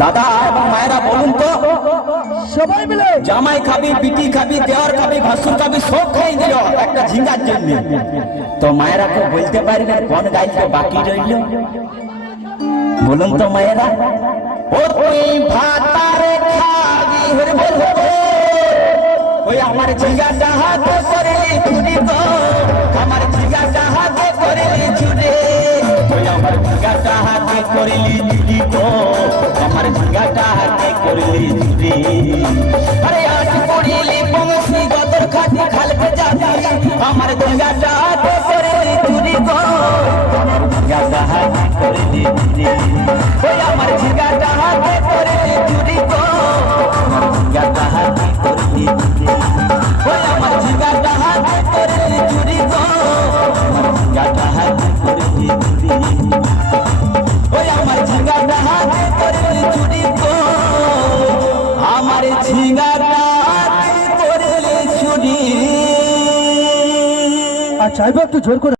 দাদা এবং মায়েরা বলুন তো সবাই মিলে জামাই খাবি বিটি খাবি দেওয়ার খাবি ভাসুর খাবি সব খাই দিল একটা ঝিঙ্গার জন্য। তো মায়েরা কেউ বলতে পারবেন কোন গাইতে বাকি রইল। বলুন তো মায়েরা ও তুই ভাতারে খাবি হরে বল ওই আমার ঝিঙ্গাটা হাতে করলি চুরি গো আমার ঝিঙ্গাটা হাতে করলি চুরি। ওই আমার ঝিঙ্গাটা হাতে করলি চুরি গো আমার ঝিঙ্গাটা হাতে করলি চুরি আরে আজ পড়িলি বংশী, গদর খাটি খালকে যাবি আমার ঝিঙ্গাটা হাতে এবার একটু জোর করে।